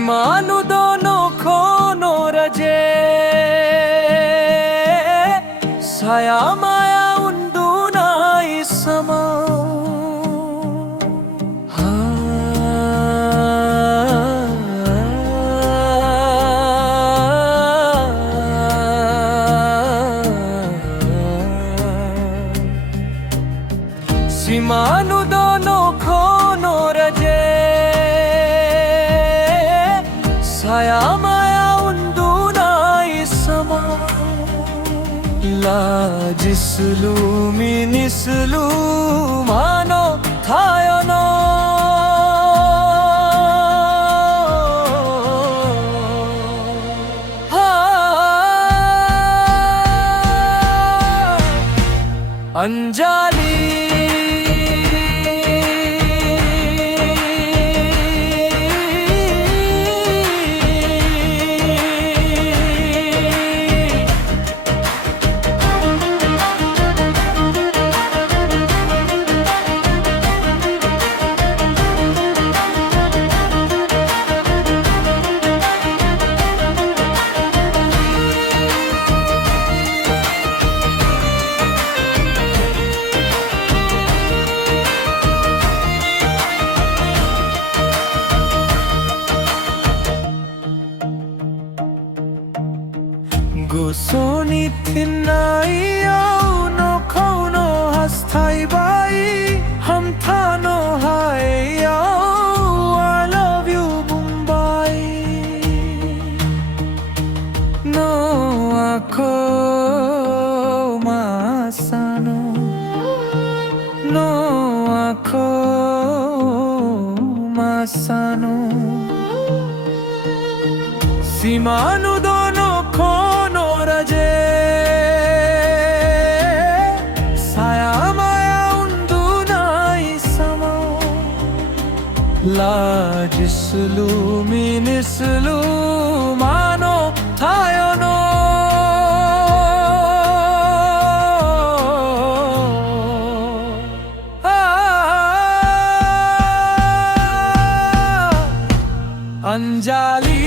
सीमानु दोनों खोनो रजे साया माया उंदूना इसमा सीमानु दोनों खोनो रजे साया माया उंदूना इसमा लाजिस्लू मिनिस्लू मानो थायोनो Anzali Gusoni thinai au no kono hasthai bai hum thano hai au I love you Mumbai no ako masano no ako masano simanu dono खोनो रजे साया माया उंदूना इसमा लाजिस्लू मिनिस्लू मानो थायोनो अंजाली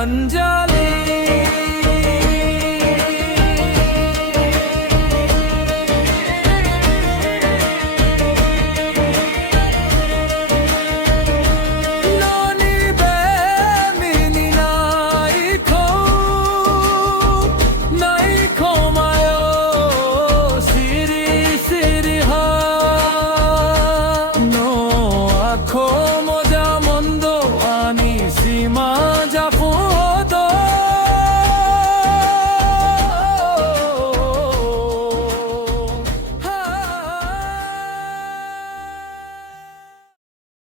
अंजाली नोनी बे मिनी नाइको मायो सिरी सिरी हा नो आखो